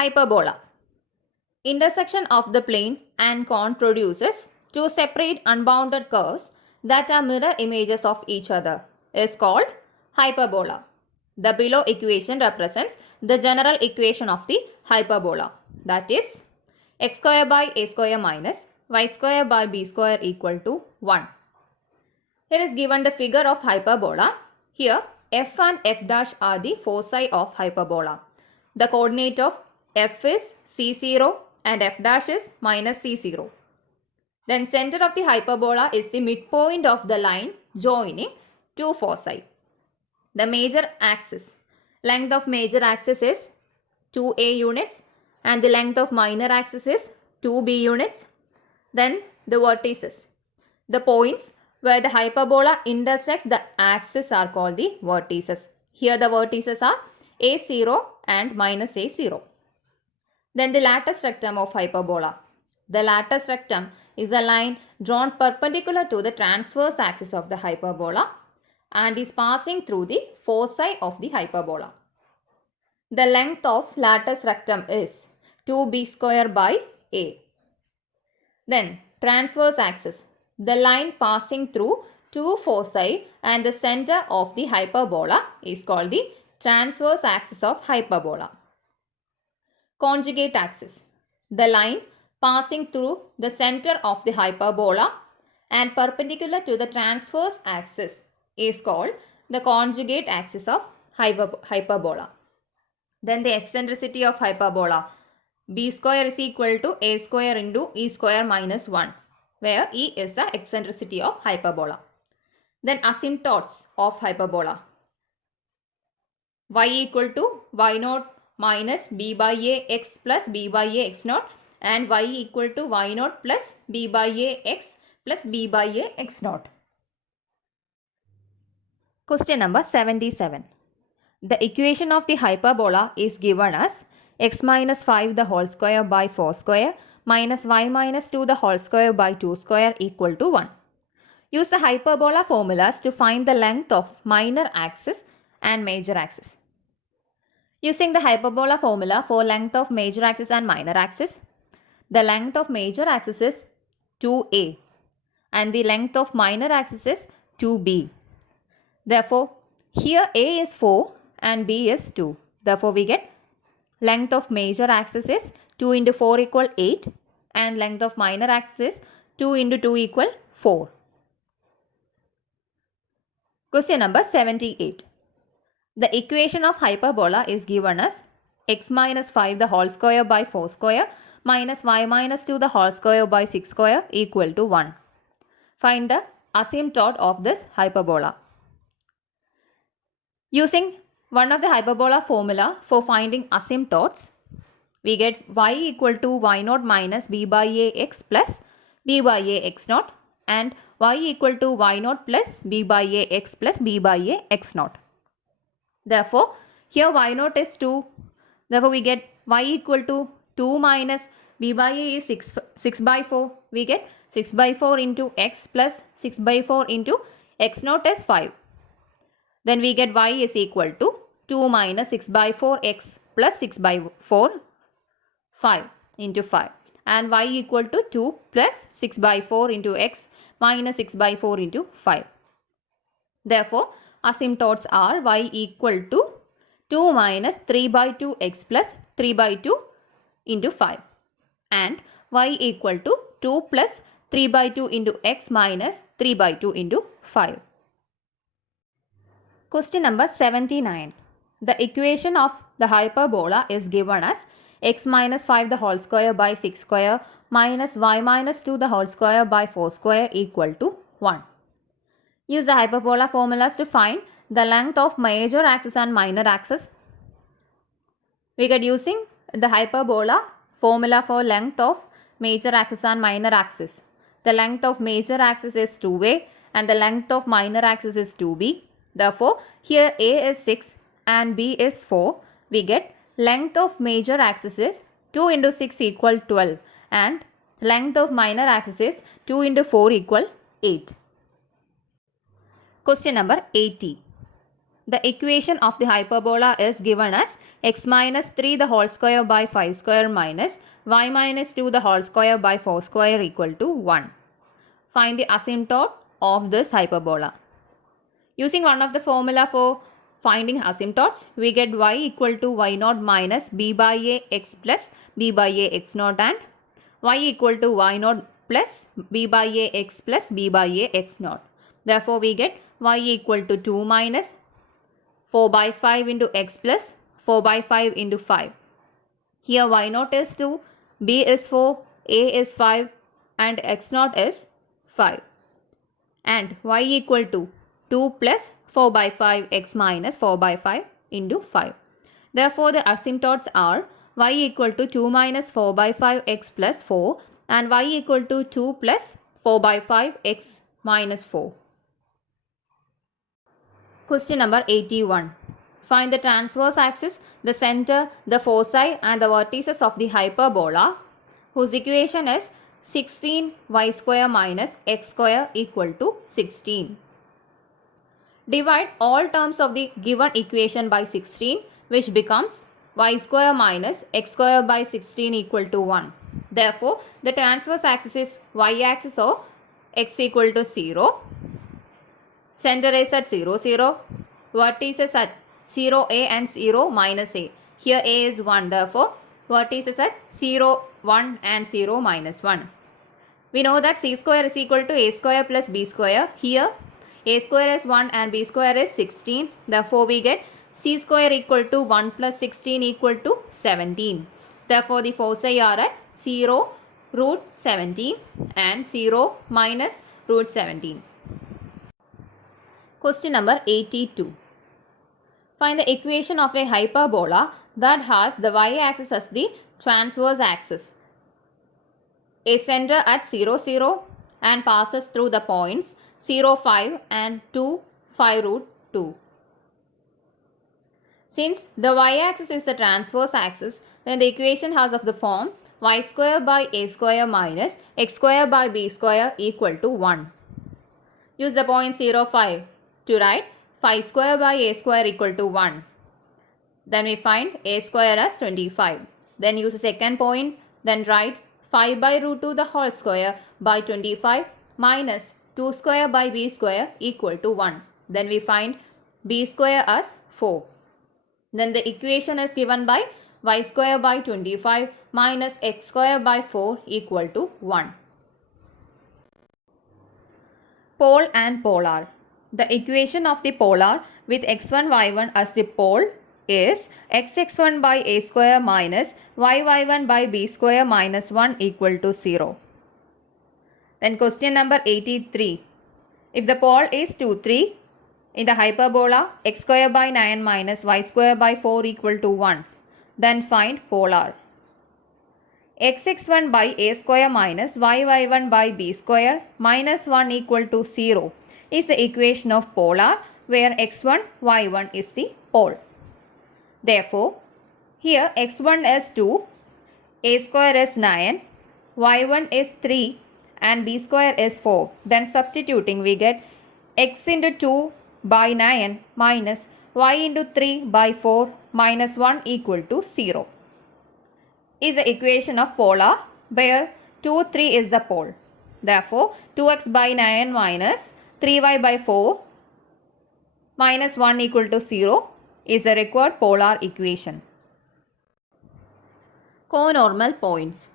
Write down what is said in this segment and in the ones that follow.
Hyperbola. Intersection of the plane and cone produces two separate unbounded curves that are mirror images of each other is called hyperbola. The below equation represents the general equation of the hyperbola, that is x square by a square minus y square by b square equal to 1. Here is given the figure of hyperbola. Here f and f dash are the foci of hyperbola. The coordinate of f is c0 and f dash is minus c0. Then center of the hyperbola is the midpoint of the line joining two foci. The major axis, length of major axis is 2a units and the length of minor axis is 2b units. Then the vertices, the points where the hyperbola intersects the axis are called the vertices. Here the vertices are a0 and minus a0. Then the latus rectum of hyperbola. The latus rectum is a line drawn perpendicular to the transverse axis of the hyperbola and is passing through the foci of the hyperbola. The length of latus rectum is 2b square by a. Then transverse axis, the line passing through two foci and the center of the hyperbola is called the transverse axis of hyperbola. Conjugate axis, the line passing through the center of the hyperbola and perpendicular to the transverse axis is called the conjugate axis of hyperbola. Then the eccentricity of hyperbola, b square is equal to a square into e square minus 1, where e is the eccentricity of hyperbola. Then asymptotes of hyperbola, y equal to y naught minus b by a x plus b by a x naught and y equal to y naught plus b by a x plus b by a x naught. Question number 77. The equation of the hyperbola is given as x minus 5 the whole square by 4 square minus y minus 2 the whole square by 2 square equal to 1. Use the hyperbola formulas to find the length of minor axis and major axis. Using the hyperbola formula for length of major axis and minor axis, the length of major axis is 2a and the length of minor axis is 2b. Therefore, here a is 4 and b is 2. Therefore, we get length of major axis is 2 into 4 equal 8 and length of minor axis is 2 into 2 equal 4. Question number 78. The equation of hyperbola is given as x minus 5 the whole square by 4 square minus y minus 2 the whole square by 6 square equal to 1. Find the asymptote of this hyperbola. Using one of the hyperbola formula for finding asymptotes, we get y equal to y naught minus b by a x plus b by a x naught and y equal to y naught plus b by a x plus b by a x naught. Therefore, here y naught is 2. Therefore, we get y equal to 2 minus b by a is 6 by 4. We get 6 by 4 into x plus 6 by 4 into x naught is 5. Then we get y is equal to 2 minus 6 by 4 x plus 6 by 4 5 into 5 and y equal to 2 plus 6 by 4 into x minus 6 by 4 into 5. Therefore, asymptotes are y equal to 2 minus 3 by 2 x plus 3 by 2 into 5 and y equal to 2 plus 3 by 2 into x minus 3 by 2 into 5. Question number 79. The equation of the hyperbola is given as x minus 5 the whole square by 6 square minus y minus 2 the whole square by 4 square equal to 1. Use the hyperbola formulas to find the length of major axis and minor axis. We get using the hyperbola formula for length of major axis and minor axis. The length of major axis is 2a and the length of minor axis is 2b. Therefore, here a is 6 and b is 4. We get length of major axis is 2 into 6 equal 12 and length of minor axis is 2 into 4 equal 8. Question number 80. The equation of the hyperbola is given as x minus 3 the whole square by 5 square minus y minus 2 the whole square by 4 square equal to 1. Find the asymptote of this hyperbola. Using one of the formula for finding asymptotes, we get y equal to y naught minus b by a x plus b by a x naught and y equal to y naught plus b by a x plus b by a x naught. Therefore, we get y equal to 2 minus 4 by 5 into x plus 4 by 5 into 5. Here y naught is 2, b is 4, a is 5 and x naught is 5. And y equal to 2 plus 4 by 5 x minus 4 by 5 into 5. Therefore, the asymptotes are y equal to 2 minus 4 by 5 x plus 4 and y equal to 2 plus 4 by 5 x minus 4. Question number 81. Find the transverse axis, the center, the foci and the vertices of the hyperbola whose equation is 16y square minus x square equal to 16. Divide all terms of the given equation by 16 which becomes y square minus x square by 16 equal to 1. Therefore, the transverse axis is y-axis or x equal to 0. Center is at 0, 0. Vertices at 0, a and 0, minus a. Here a is 1. Therefore, vertices at 0, 1 and 0, minus 1. We know that c square is equal to a square plus b square. Here, a square is 1 and b square is 16. Therefore, we get c square equal to 1 plus 16 equal to 17. Therefore, the foci are at 0, root 17 and 0 minus root 17. Question number 82. Find the equation of a hyperbola that has the y-axis as the transverse axis. A center at 0, 0 and passes through the points 0, 5 and 2, 5 root 2. Since the y-axis is the transverse axis, then the equation has of the form y square by a square minus x square by b square equal to 1. Use the point 0, 5 to write 5 square by a square equal to 1. Then we find a square as 25. Then use the second point. Then write 5 by root 2 the whole square by 25 minus 2 square by b square equal to 1. Then we find b square as 4. Then the equation is given by y square by 25 minus x square by 4 equal to 1. Pole and polar. The equation of the polar with x1 y1 as the pole is x(x1) by a square minus y(y1) by b square minus 1 equal to 0. Then question number 83. If the pole is 2, 3 in the hyperbola x square by 9 minus y square by 4 equal to 1, then find polar. x(x1) by a square minus y(y1) by b square minus 1 equal to 0 is the equation of polar where x1, y1 is the pole. Therefore, here x1 is 2, a square is 9, y1 is 3 and b square is 4. Then substituting we get x into 2 by 9 minus y into 3 by 4 minus 1 equal to 0 is the equation of polar where 2, 3 is the pole. Therefore, 2x by 9 minus 3y by 4 minus 1 equal to 0 is the required polar equation. Conormal points.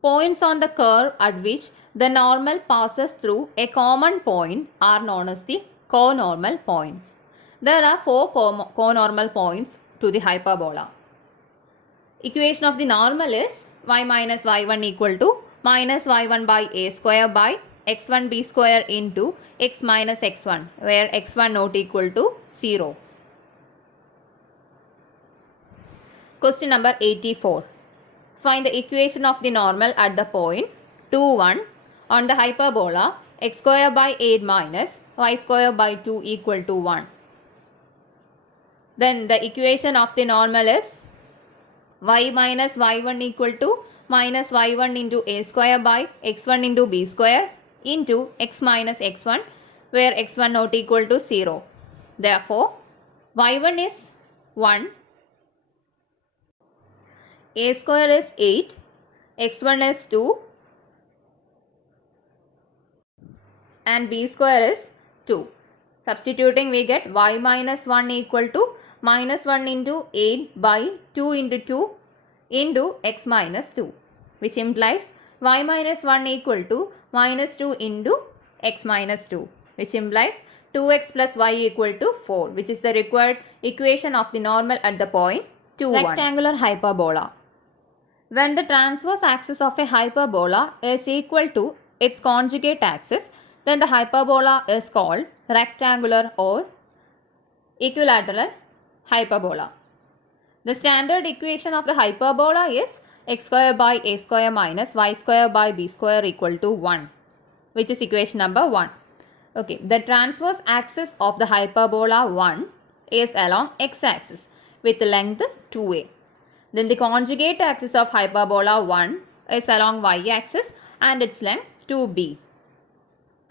Points on the curve at which the normal passes through a common point are known as the conormal points. There are 4 conormal points to the hyperbola. Equation of the normal is y minus y1 equal to minus y1 by a square by x1 b square into x minus x1 where x1 not equal to 0. Question number 84. Find the equation of the normal at the point 2, 1 on the hyperbola x square by 8 minus y square by 2 equal to 1. Then the equation of the normal is y minus y1 equal to minus y1 into a square by x1 into b square into x minus x1 where x1 not equal to 0. Therefore, y1 is 1, a square is 8, x1 is 2 and b square is 2. Substituting we get y minus 1 equal to minus 1 into 8 by 2 into 2 into x minus 2, which implies y minus 1 equal to minus 2 into x minus 2, which implies 2x plus y equal to 4, which is the required equation of the normal at the point 2, 1. Rectangular hyperbola. When the transverse axis of a hyperbola is equal to its conjugate axis, then the hyperbola is called rectangular or equilateral hyperbola. The standard equation of the hyperbola is x square by a square minus y square by b square equal to 1, which is equation number 1. Okay, the transverse axis of the hyperbola 1 is along x-axis with length 2a. Then the conjugate axis of hyperbola 1 is along y-axis and its length 2b.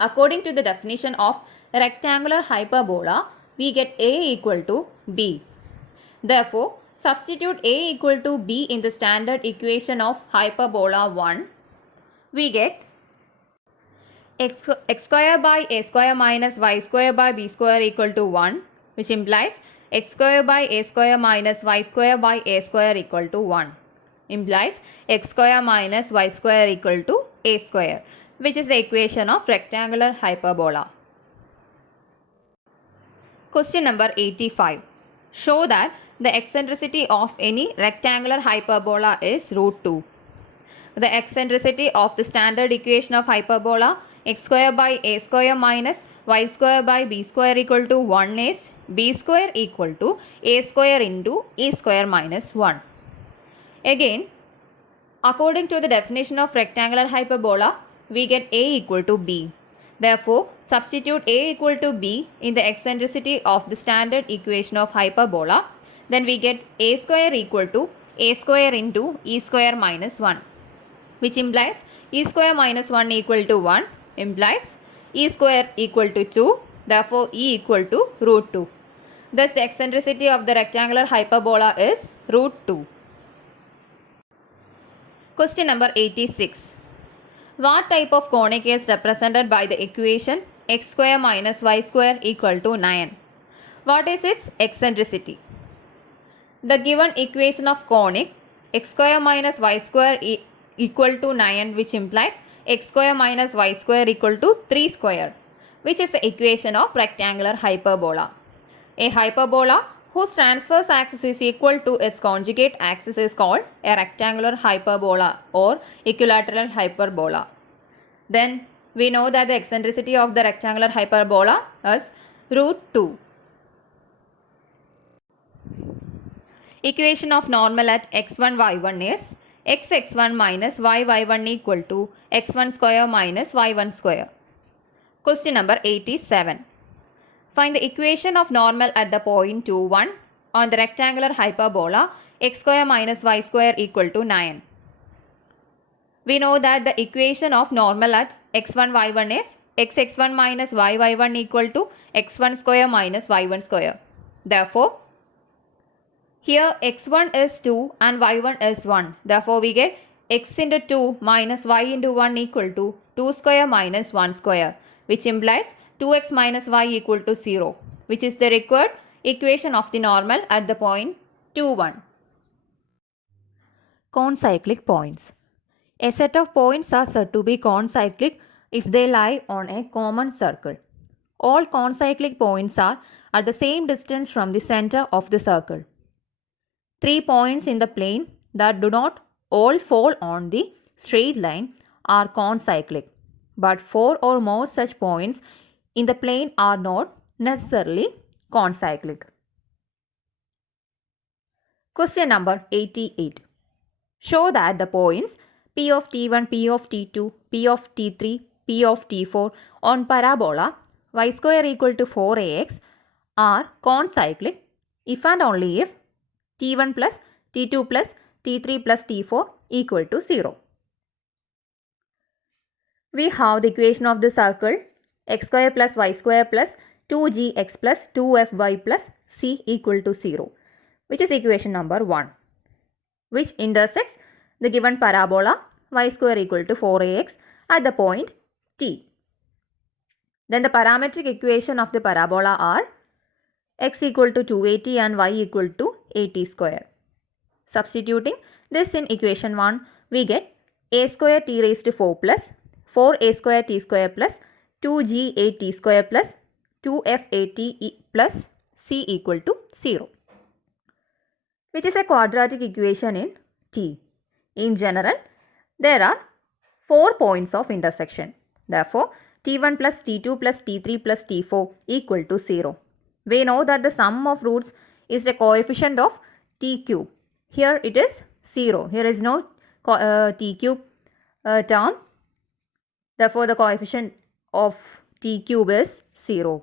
According to the definition of rectangular hyperbola, we get a equal to b. Therefore, substitute a equal to b in the standard equation of hyperbola 1. We get x square by a square minus y square by b square equal to 1, which implies x square by a square minus y square by a square equal to 1, implies x square minus y square equal to a square, which is the equation of rectangular hyperbola. Question number 85. Show that the eccentricity of any rectangular hyperbola is root 2. The eccentricity of the standard equation of hyperbola x square by a square minus y square by b square equal to 1 is b square equal to a square into e square minus 1. Again, according to the definition of rectangular hyperbola, we get a equal to b. Therefore, substitute a equal to b in the eccentricity of the standard equation of hyperbola. Then we get a square equal to a square into e square minus 1, which implies e square minus 1 equal to 1, implies e square equal to 2, therefore e equal to root 2. Thus the eccentricity of the rectangular hyperbola is root 2. Question number 86. What type of conic is represented by the equation x square minus y square equal to 9? What is its eccentricity? The given equation of conic x square minus y square equal to 9, which implies x square minus y square equal to 3 square, which is the equation of rectangular hyperbola. A hyperbola whose transverse axis is equal to its conjugate axis is called a rectangular hyperbola or equilateral hyperbola. Then we know that the eccentricity of the rectangular hyperbola is root 2. Equation of normal at x1 y1 is x1 minus y1 equal to x1 square minus y1 square. Question number 87. Find the equation of normal at the point 2, 1 on the rectangular hyperbola x square minus y square equal to 9. We know that the equation of normal at x1 y1 is x1 minus y1 equal to x1 square minus y1 square. Therefore, here x1 is 2 and y1 is 1. Therefore, we get x into 2 minus y into 1 equal to 2 square minus 1 square, which implies 2x minus y equal to 0, which is the required equation of the normal at the point 2, 1. Concyclic points. A set of points are said to be concyclic if they lie on a common circle. All concyclic points are at the same distance from the center of the circle. 3 points in the plane that do not all fall on the straight line are concyclic, but 4 or more such points in the plane are not necessarily concyclic. Question number 88. Show that the points P of T1, P of T2, P of T3, P of T4 on parabola y square equal to 4ax are concyclic if and only if T1 plus T2 plus T3 plus T4 equal to 0. We have the equation of the circle x square plus y square plus 2gx plus 2fy plus c equal to 0, which is equation number 1, which intersects the given parabola y square equal to 4ax at the point t. Then the parametric equation of the parabola are x equal to 280 and y equal to 80 square. Substituting this in equation 1, we get a square t raised to 4 plus 4a square t square plus 2ga t square plus 2f plus c equal to 0, which is a quadratic equation in T. In general, there are 4 points of intersection. Therefore, T1 plus T2 plus T3 plus T4 equal to 0. We know that the sum of roots is the coefficient of T cube. Here it is 0. Here is no T cube term. Therefore, the coefficient of T cube is 0.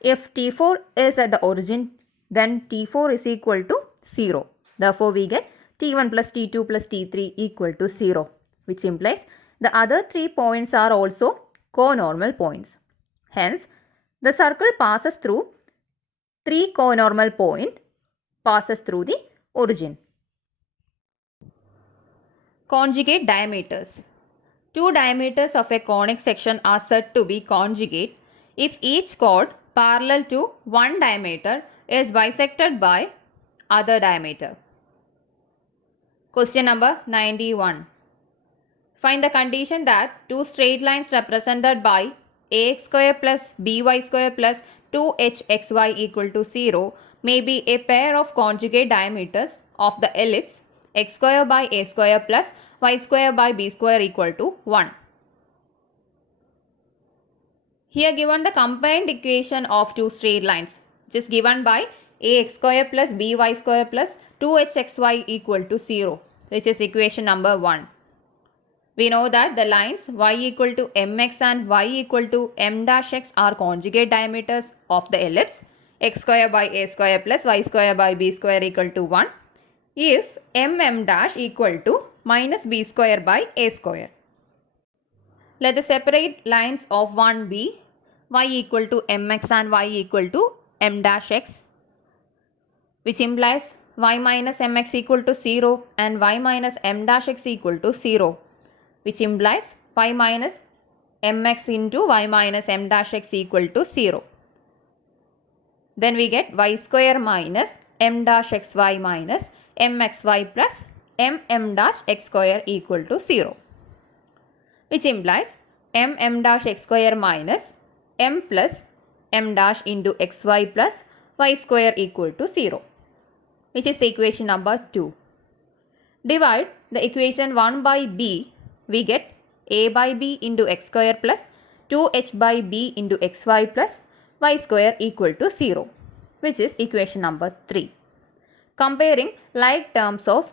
If T4 is at the origin, then T4 is equal to 0. Therefore, we get T1 plus T2 plus T3 equal to 0, which implies the other 3 points are also conormal points. Hence, the circle passes through 3 conormal point passes through the origin. Conjugate diameters. 2 diameters of a conic section are said to be conjugate if each chord parallel to one diameter is bisected by other diameter. Question number 91. Find the condition that two straight lines represented by ax square plus by square plus 2hxy equal to 0 may be a pair of conjugate diameters of the ellipse x square by a square plus y square by b square equal to 1. Here given the combined equation of two straight lines, which is given by ax square plus by square plus 2hxy equal to 0, which is equation number 1. We know that the lines y equal to mx and y equal to m dash x are conjugate diameters of the ellipse x square by a square plus y square by b square equal to 1 if m dash equal to minus b square by a square. Let the separate lines of one be y equal to mx and y equal to m dash x, which implies y minus mx equal to 0 and y minus m dash x equal to 0, which implies y minus mx into y minus m dash x equal to 0. Then we get y square minus m dash xy minus mxy plus m dash x square equal to 0, which implies m dash x square minus m plus m dash into xy plus y square equal to 0, which is equation number 2. Divide the equation 1 by b, we get a by b into x square plus 2h by b into xy plus y square equal to 0, which is equation number 3. Comparing like terms of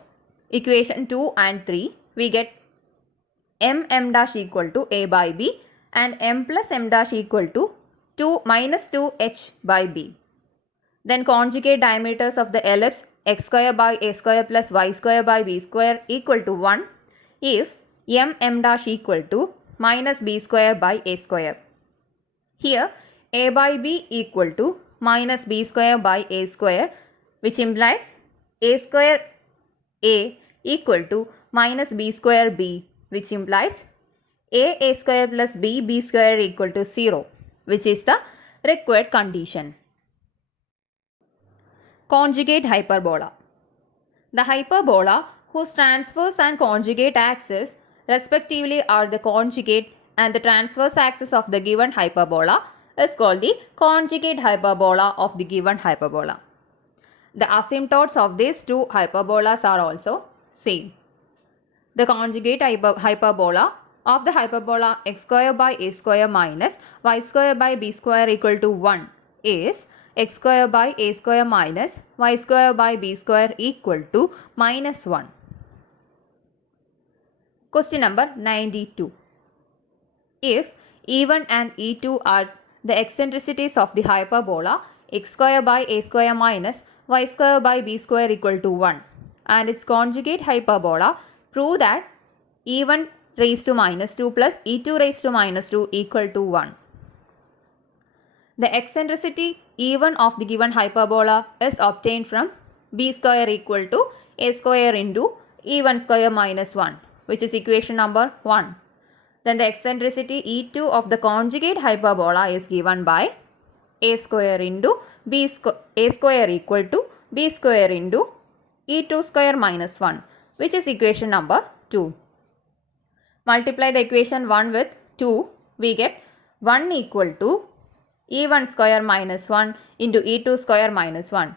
equation 2 and 3, we get m dash equal to a by b and m plus m dash equal to 2 minus 2h by b. Then conjugate diameters of the ellipse x square by a square plus y square by b square equal to 1 if m dash equal to minus b square by a square. Here a by b equal to minus b square by a square, which implies a square a equal to minus b square b, which implies a square plus b square equal to 0, which is the required condition. Conjugate hyperbola. The hyperbola whose transverse and conjugate axes respectively are the conjugate and the transverse axis of the given hyperbola is called the conjugate hyperbola of the given hyperbola. The asymptotes of these two hyperbolas are also same. The conjugate hyperbola of the hyperbola x square by a square minus y square by b square equal to 1 is x square by a square minus y square by b square equal to minus 1. Question number 92. If E1 and E2 are the eccentricities of the hyperbola x square by a square minus y square by b square equal to 1 and its conjugate hyperbola, prove that E1 raised to minus 2 plus E2 raised to minus 2 equal to 1. The eccentricity even of the given hyperbola is obtained from b square equal to a square into e1 square minus 1, which is equation number 1. Then the eccentricity e2 of the conjugate hyperbola is given by a square into a square equal to b square into e2 square minus 1, which is equation number 2. Multiply the equation 1 with 2, we get 1 equal to e1 square minus 1 into e2 square minus 1,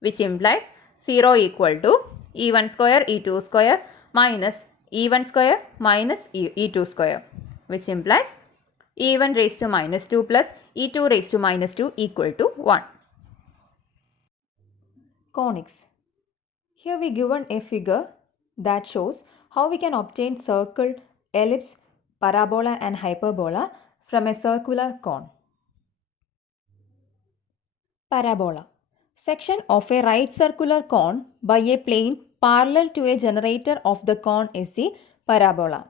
which implies 0 equal to e1 square e2 square minus e1 square minus e2 square, which implies e1 raised to minus 2 plus e2 raised to minus 2 equal to 1. Conics. Here we given a figure that shows how we can obtain circle, ellipse, parabola and hyperbola from a circular cone. Parabola. Section of a right circular cone by a plane parallel to a generator of the cone is the parabola.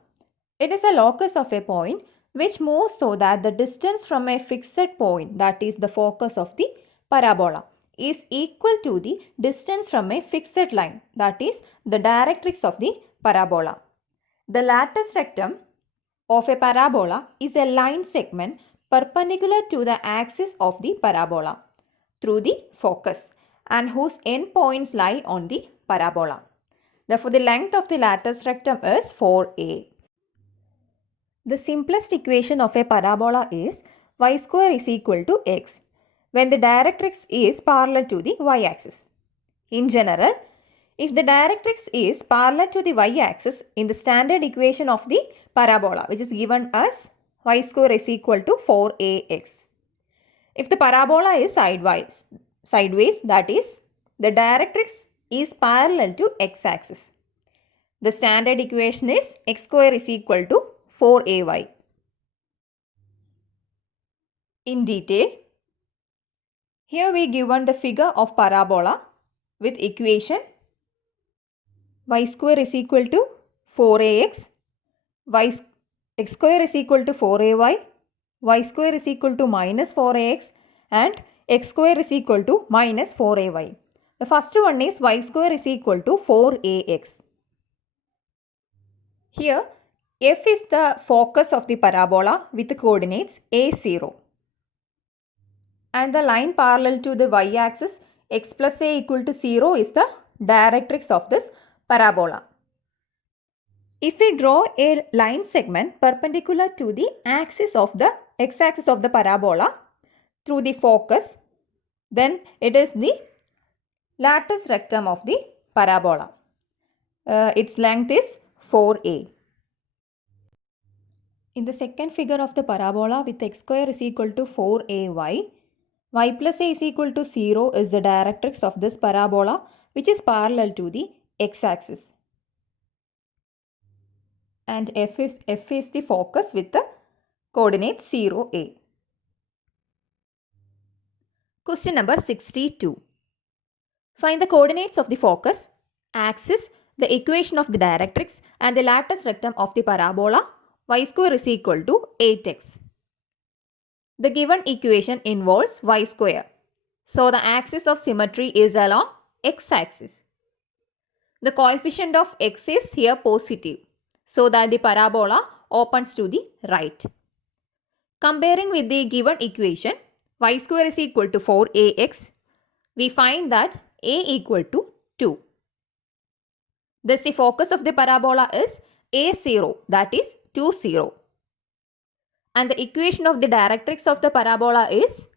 It is a locus of a point which moves so that the distance from a fixed point, that is the focus of the parabola, is equal to the distance from a fixed line, that is the directrix of the parabola. The latus rectum of a parabola is a line segment perpendicular to the axis of the parabola through the focus and whose endpoints lie on the parabola. Therefore, the length of the latus rectum is 4a. The simplest equation of a parabola is y square is equal to x when the directrix is parallel to the y-axis. In general, if the directrix is parallel to the y-axis in the standard equation of the parabola, which is given as y square is equal to 4ax. If the parabola is sideways, that is, the directrix is parallel to x-axis. The standard equation is x square is equal to 4ay. In detail, here we given the figure of parabola with equation y square is equal to 4ax, x square is equal to 4ay, y square is equal to minus 4ax and x square is equal to minus 4ay. The first one is y square is equal to 4ax. Here f is the focus of the parabola with the coordinates a0 and the line parallel to the y-axis x plus a equal to 0 is the directrix of this parabola. If we draw a line segment perpendicular to the axis of the x-axis of the parabola through the focus, then it is the latus rectum of the parabola. Its length is 4a. In the second figure of the parabola with x square is equal to 4ay, y plus a is equal to 0 is the directrix of this parabola which is parallel to the x-axis. And f is the focus with the coordinate 0a. Question number 62. Find the coordinates of the focus, axis, the equation of the directrix and the latus rectum of the parabola y square is equal to 8x. The given equation involves y square. So the axis of symmetry is along x-axis. The coefficient of x is here positive, so that the parabola opens to the right. Comparing with the given equation, y square is equal to 4ax, we find that a equal to 2. Thus, the focus of the parabola is a0, that is 2, 0. And the equation of the directrix of the parabola is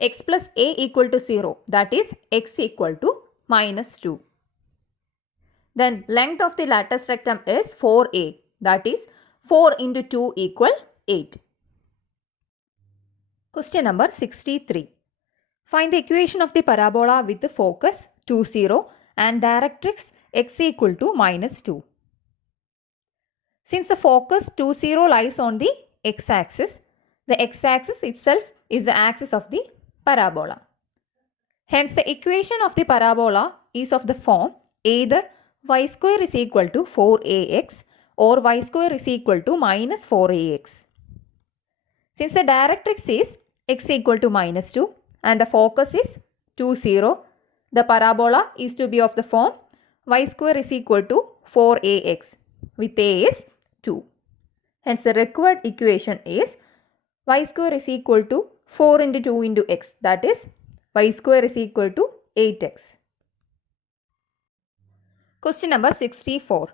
x plus a equal to 0, that is x equal to minus 2. Then length of the latus rectum is 4a, that is 4 into 2 equal 8. Question number 63. Find the equation of the parabola with the focus 2, 0 and directrix x equal to minus 2. Since the focus 2, 0 lies on the x-axis, the x-axis itself is the axis of the parabola. Hence, the equation of the parabola is of the form either y square is equal to 4ax or y square is equal to minus 4ax. Since the directrix is x equal to minus 2 and the focus is 2, 0. The parabola is to be of the form y square is equal to 4ax with a is 2. Hence the required equation is y square is equal to 4 into 2 into x, that is y square is equal to 8x. Question number 64.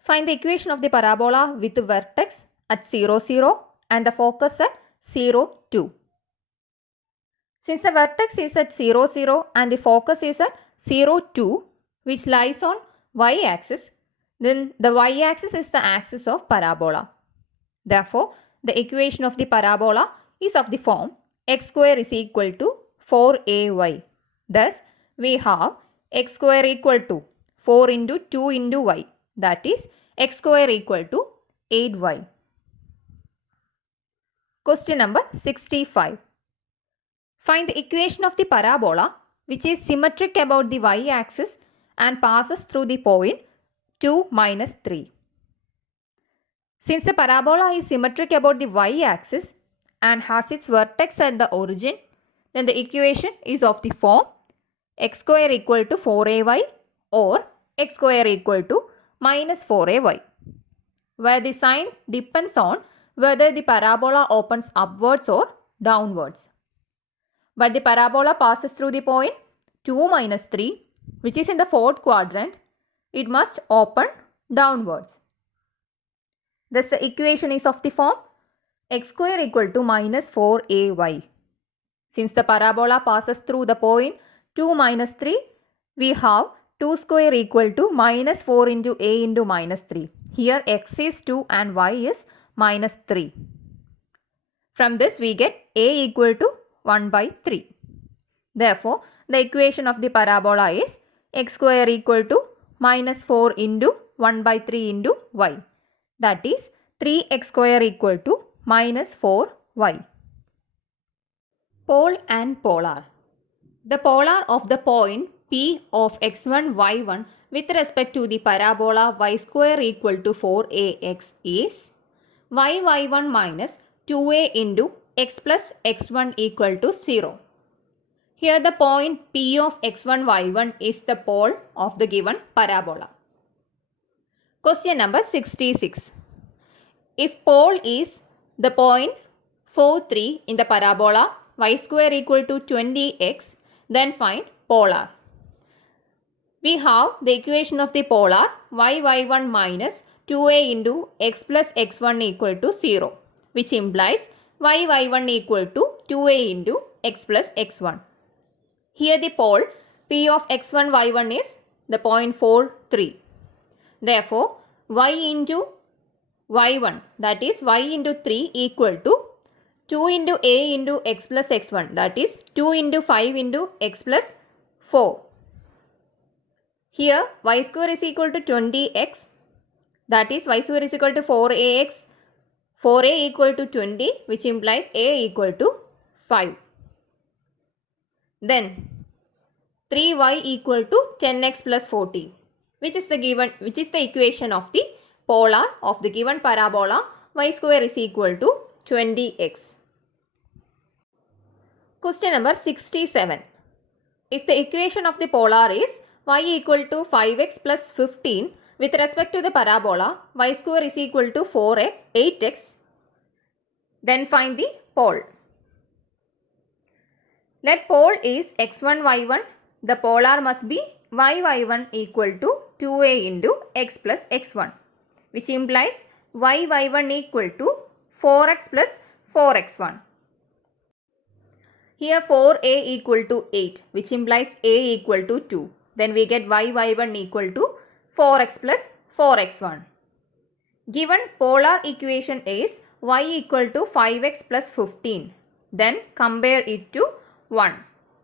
Find the equation of the parabola with the vertex at 0, 0 and the focus at 0, 2. Since the vertex is at 0, 0 and the focus is at 0, 2, which lies on y-axis, then the y-axis is the axis of parabola. Therefore, the equation of the parabola is of the form x square is equal to 4ay. Thus, we have x square equal to 4 into 2 into y, that is x square equal to 8y. Question number 65. Find the equation of the parabola which is symmetric about the y-axis and passes through the point 2, minus 3. Since the parabola is symmetric about the y-axis and has its vertex at the origin, then the equation is of the form x square equal to 4ay or x square equal to minus 4ay, where the sign depends on whether the parabola opens upwards or downwards. But the parabola passes through the point 2, minus 3, which is in the fourth quadrant. It must open downwards. Thus, the equation is of the form x square equal to minus 4ay. Since the parabola passes through the point 2, minus 3, we have 2 square equal to minus 4 into a into minus 3. Here x is 2 and y is minus 3. From this we get a equal to 1 by 3. Therefore, the equation of the parabola is x square equal to minus 4 into 1 by 3 into y. That is 3x square equal to minus 4y. Pole and polar. The polar of the point P of x1, y1 with respect to the parabola y square equal to 4ax is y1 minus 2a into x plus x1 equal to 0. Here the point P of x1, y1 is the pole of the given parabola. Question number 66. If pole is the point 4, 3 in the parabola y square equal to 20x, then find polar. We have the equation of the polar y1 minus 2a into x plus x1 equal to 0, which implies y1 equal to 2a into x plus x1. Here the pole P of x1, y1 is the point 4, 3. Therefore, y into y1, that is y into 3 equal to 2 into a into x plus x1, that is 2 into 5 into x plus 4. Here y square is equal to 20x, that is y square is equal to 4ax, 4a equal to 20, which implies a equal to 5. Then 3y equal to 10x plus 40, which is the equation of the polar of the given parabola y square is equal to 20x. Question number 67. If the equation of the polar is y equal to 5x plus 15 with respect to the parabola y square is equal to 8x, then find the pole. Let pole is x1, y1. The polar must be y1 equal to 2a into x plus x1, which implies y1 equal to 4x plus 4x1. Here 4a equal to 8, which implies a equal to 2. Then we get y1 equal to 4x plus 4x1. Given polar equation is y equal to 5x plus 15. Then compare it to 1.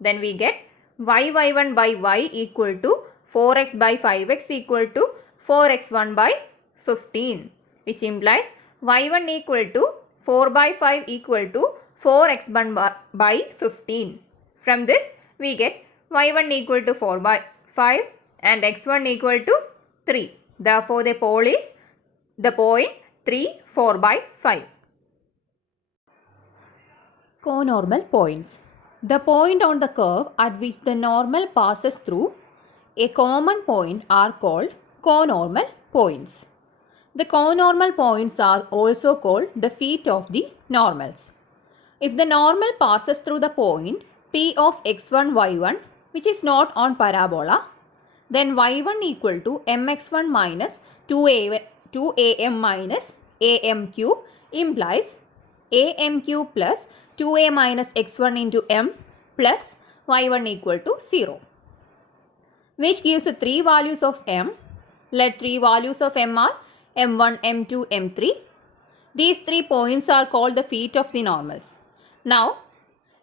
Then we get y1 by y equal to 4x by 5x equal to 4x1 by 15, which implies y1 equal to 4 by 5 equal to 4x1 by 15. From this we get y1 equal to 4 by 5 and x1 equal to 3. Therefore the pole is the point 3, 4 by 5. Conormal points. The point on the curve at which the normal passes through a common point are called conormal points. The conormal points are also called the feet of the normals. If the normal passes through the point P of x1, y1, which is not on parabola, then y1 equal to mx1 minus 2am minus am cube implies am cube plus 2a minus x1 into m plus y1 equal to 0, which gives the three values of m. Let three values of m are m1, m2, m3. These 3 points are called the feet of the normals. Now,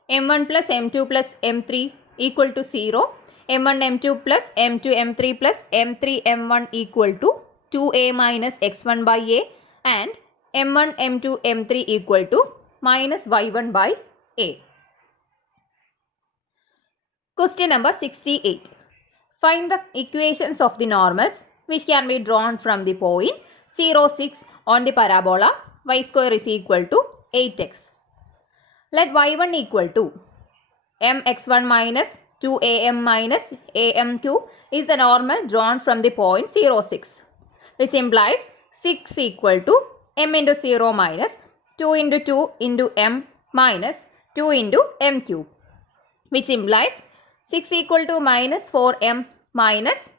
m1 plus m2 plus m3 equal to 0, m1 m2 plus m2 m3 plus m3 m1 equal to 2a minus x1 by a, and m1 m2 m3 equal to minus y1 by a. Question number 68. Find the equations of the normals which can be drawn from the point 0, 6 on the parabola y square is equal to 8x. Let y1 equal to mx1 minus 2am minus am cube is the normal drawn from the point 0, 6, which implies 6 equal to m into 0 minus 2 into 2 into m minus 2 into m cube, which implies 6 equal to minus 4m minus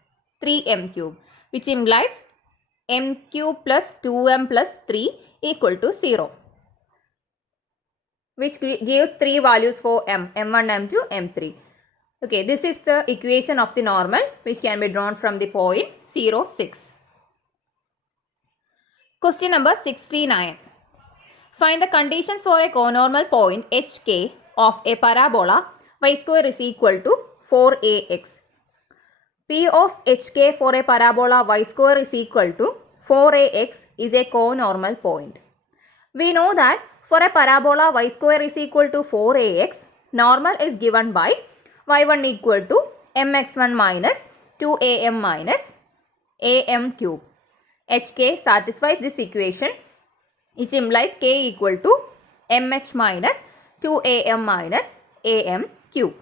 3m cube, which implies m cube plus 2m plus 3 equal to 0, which gives 3 values for m, m1, m2, m3. Okay, this is the equation of the normal which can be drawn from the point 0, 6. Question number 69. Find the conditions for a conormal point hk of a parabola y square is equal to 4ax. P of hk for a parabola y square is equal to 4ax is a conormal point. We know that for a parabola y square is equal to 4ax, normal is given by y1 equal to mx1 minus 2am minus am cube. hk satisfies this equation, which implies k equal to mh minus 2am minus am cube.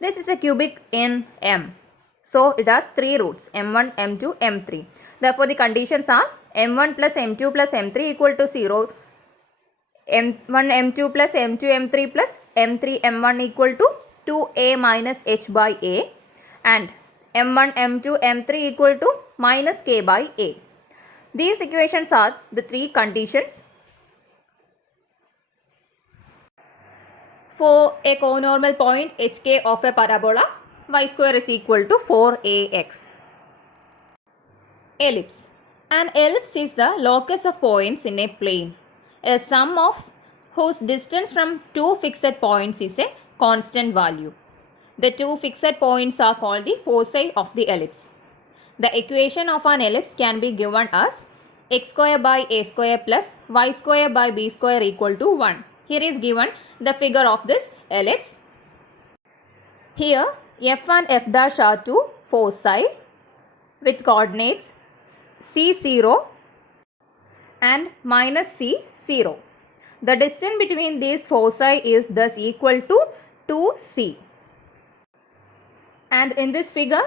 This is a cubic in m. So it has 3 roots m1, m2, m3. Therefore the conditions are m1 plus m2 plus m3 equal to 0, m1 m2 plus m2 m3 plus m3 m1 equal to 2a minus h by a, and m1 m2 m3 equal to minus k by a. These equations are the 3 conditions for a conormal point hk of a parabola y square is equal to 4ax. Ellipse. An ellipse is the locus of points in a plane, a sum of whose distance from two fixed points is a constant value. The two fixed points are called the foci of the ellipse. The equation of an ellipse can be given as x square by a square plus y square by b square equal to 1. Here is given the figure of this ellipse. Here f and f dash are two foci with coordinates c0 and minus c0. The distance between these foci is thus equal to 2c. And in this figure,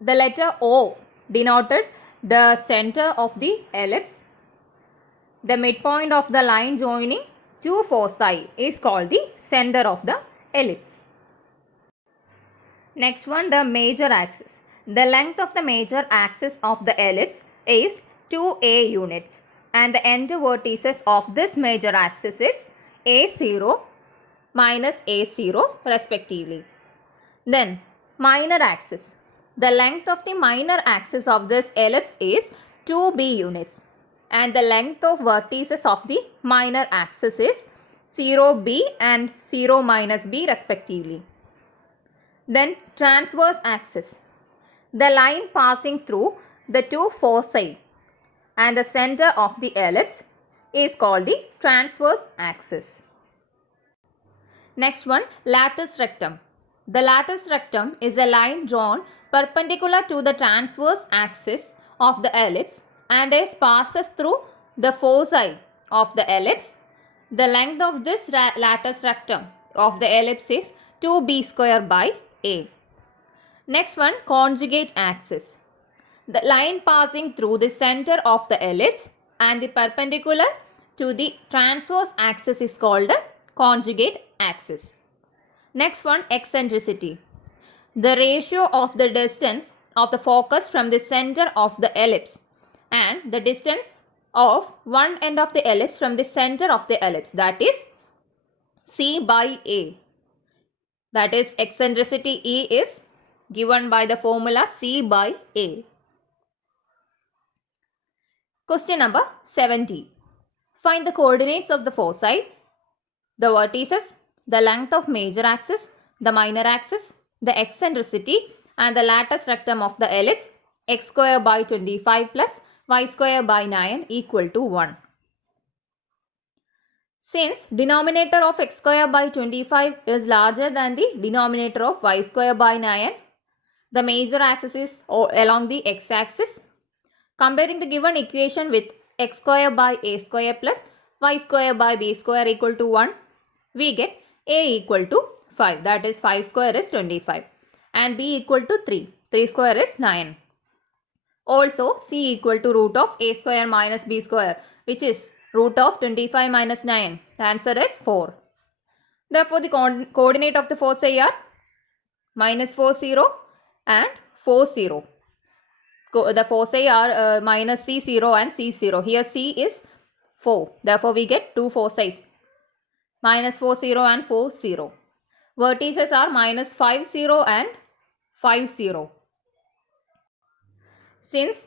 the letter O denoted the center of the ellipse. The midpoint of the line joining two foci is called the center of the ellipse. Next one, the major axis. The length of the major axis of the ellipse is 2a units, and the end vertices of this major axis is a0 minus a0 respectively. Then minor axis. The length of the minor axis of this ellipse is 2b units, and the length of vertices of the minor axis is 0b and 0 minus b respectively. Then transverse axis. The line passing through the two foci and the center of the ellipse is called the transverse axis. Next one, latus rectum. The latus rectum is a line drawn perpendicular to the transverse axis of the ellipse and passes through the foci of the ellipse The length of this latus rectum of the ellipse is 2b square by a. Next one, conjugate axis. The line passing through the center of the ellipse and the perpendicular to the transverse axis is called the conjugate axis. Next one, eccentricity. The ratio of the distance of the focus from the center of the ellipse and the distance of one end of the ellipse from the center of the ellipse, that is C by A. That is eccentricity E is given by the formula C by A. Question number 70. Find the coordinates of the foci, the vertices, the length of major axis, the minor axis, the eccentricity and the latus rectum of the ellipse x square by 25 plus y square by 9 equal to 1. Since denominator of x square by 25 is larger than the denominator of y square by 9, the major axis is along the x-axis. Comparing the given equation with x square by a square plus y square by b square equal to 1, we get a equal to 5, that is 5 square is 25 and b equal to 3, 3 square is 9. Also c equal to root of a square minus b square, which is root of 25 minus 9. The answer is 4. Therefore, the coordinate of the foci are minus 4 0 and 4 0. The foci are minus c 0 and c 0. Here c is 4. Therefore, we get 2 foci. Minus 4 0 and 4 0. Vertices are minus 5 0 and 5 0. Since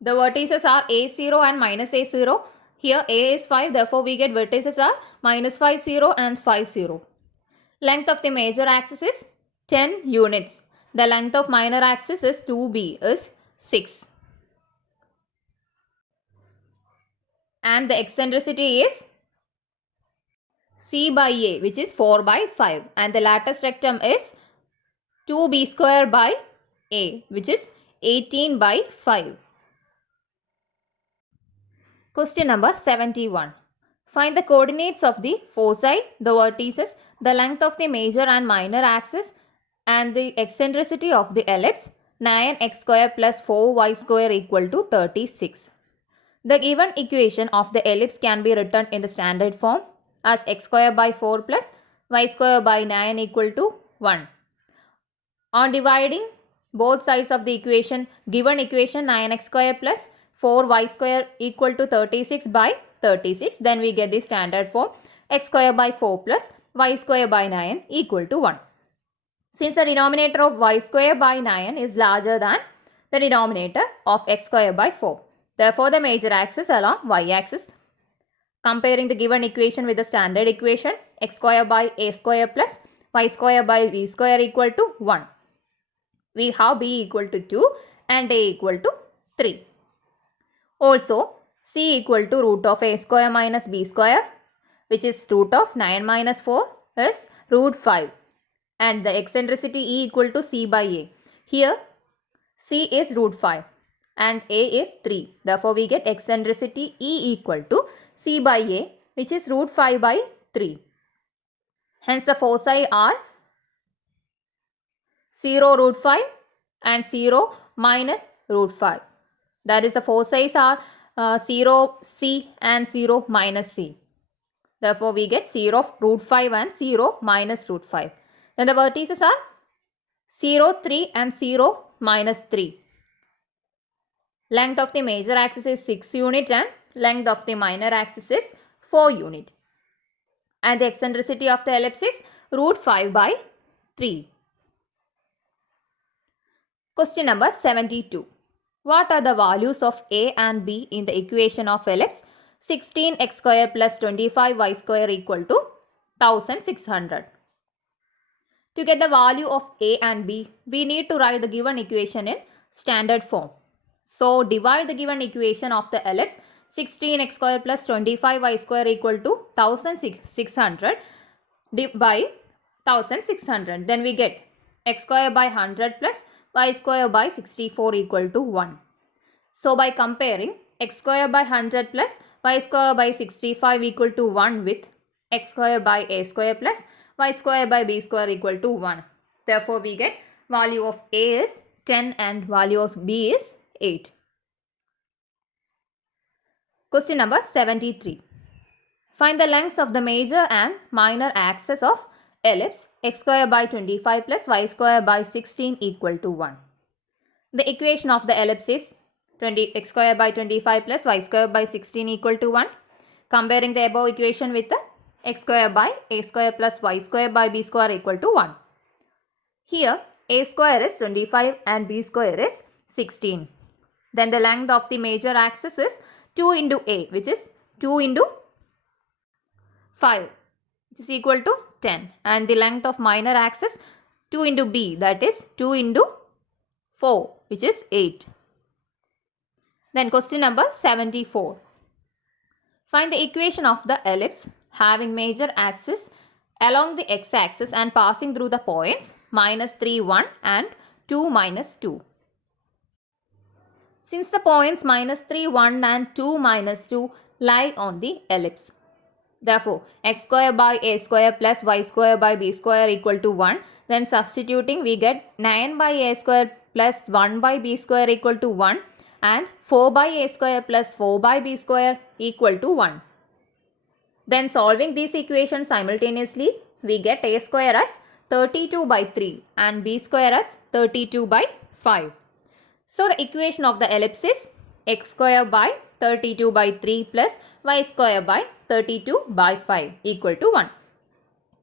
the vertices are a0 and minus a0, here a is 5, therefore we get vertices are minus 5 0 and 5 0. Length of the major axis is 10 units. The length of minor axis is 2b is 6. And the eccentricity is c by a, which is 4 by 5, and the latus rectum is 2b square by a, which is 18 by 5. Question number 71. Find the coordinates of the foci, the vertices, the length of the major and minor axis and the eccentricity of the ellipse 9x square plus 4y square equal to 36. The given equation of the ellipse can be written in the standard form as x square by 4 plus y square by 9 equal to 1. On dividing both sides of the equation, given equation 9x square plus 4y square equal to 36 by 36, then we get the standard form x square by 4 plus y square by 9 equal to 1. Since the denominator of y square by 9 is larger than the denominator of x square by 4, therefore the major axis along y-axis. Comparing the given equation with the standard equation, x square by a square plus y square by b square equal to 1. We have b equal to 2 and a equal to 3. Also, c equal to root of a square minus b square, which is root of 9 minus 4 is root 5. And the eccentricity e equal to c by a. Here, c is root 5 and a is 3. Therefore, we get eccentricity e equal to c by a, which is root 5 by 3. Hence, the foci are 0 root 5 and 0 minus root 5. That is, the foci are 0 c and 0 minus c. Therefore, we get 0 root 5 and 0 minus root 5. Then the vertices are 0 3 and 0 minus 3. Length of the major axis is 6 unit and length of the minor axis is 4 unit. And the eccentricity of the ellipse is root 5 by 3. Question number 72. What are the values of a and b in the equation of ellipse 16x square plus 25y square equal to 1600? To get the value of a and b, we need to write the given equation in standard form. So, divide the given equation of the ellipse 16x square plus 25y square equal to 1600 by 1600. Then we get x square by 100 plus y square by 64 equal to 1. So, by comparing x square by 100 plus y square by 65 equal to 1 with x square by a square plus y square by b square equal to 1. Therefore, we get value of a is 10 and value of b is 8. Question number 73. Find the lengths of the major and minor axes of ellipse x square by 25 plus y square by 16 equal to 1. The equation of the ellipse is x square by 25 plus y square by 16 equal to 1. Comparing the above equation with the x square by a square plus y square by b square equal to 1. Here a square is 25 and b square is 16. Then the length of the major axis is 2 into a, which is 2 into 5, which is equal to 10. And the length of minor axis 2 into b, that is 2 into 4, which is 8. Then question number 74. Find the equation of the ellipse having major axis along the x-axis and passing through the points minus 3, 1 and 2, minus 2. Since the points minus 3, 1 and 2, minus 2 lie on the ellipse, therefore x square by a square plus y square by b square equal to 1. Then substituting, we get 9 by a square plus 1 by b square equal to 1 and 4 by a square plus 4 by b square equal to 1. Then solving these equations simultaneously, we get a square as 32 by 3 and b square as 32 by 5. So the equation of the ellipse is x square by 32 by 3 plus y square by 32 by 5 equal to 1.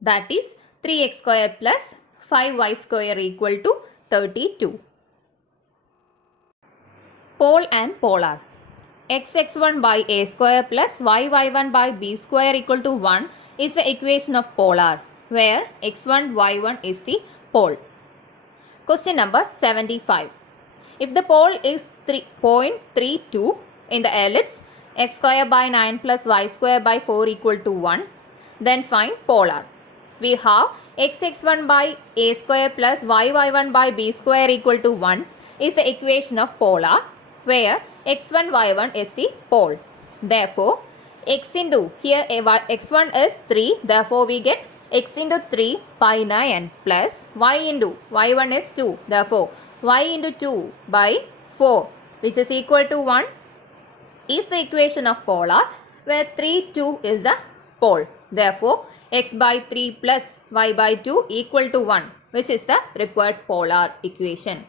That is 3x square plus 5y square equal to 32. Pole and polar. X1 by a square plus y1 by b square equal to 1 is the equation of polar, where x1, y1 is the pole. Question number 75. If the pole is 0.32 in the ellipse x square by 9 plus y square by 4 equal to 1, then find polar. We have x1 by a square plus y1 by b square equal to 1 is the equation of polar, where x1, y1 is the pole. Therefore, x into, here x1 is 3, therefore we get x into 3 pi 9 plus y into, y1 is 2, therefore y into 2 by 4, which is equal to 1, is the equation of polar, where 3, 2 is the pole. Therefore, x by 3 plus y by 2 equal to 1, which is the required polar equation.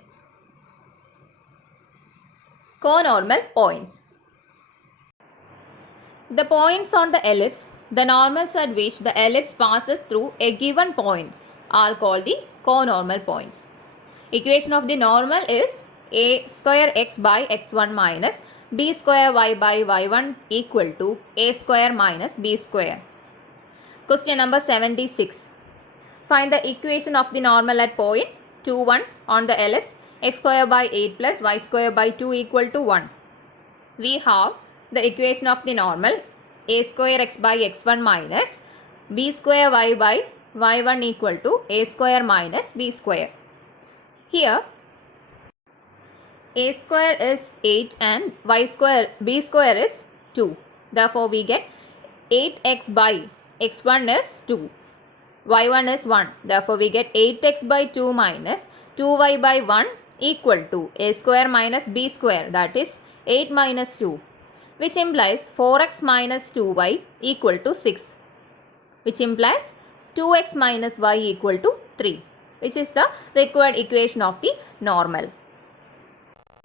Conormal points. The points on the ellipse, the normals at which the ellipse passes through a given point, are called the conormal points. Equation of the normal is a square x by x1 minus b square y by y1 equal to a square minus b square. Question number 76. Find the equation of the normal at point 2, 1 on the ellipse x square by 8 plus y square by 2 equal to 1. We have the equation of the normal a square x by x1 minus b square y by y1 equal to a square minus b square. Here a square is 8 and b square is 2. Therefore, we get 8x by x1 is 2, y1 is 1. Therefore, we get 8x by 2 minus 2y by 1 equal to a square minus b square, that is 8 minus 2, which implies 4x minus 2y equal to 6, which implies 2x minus y equal to 3, which is the required equation of the normal.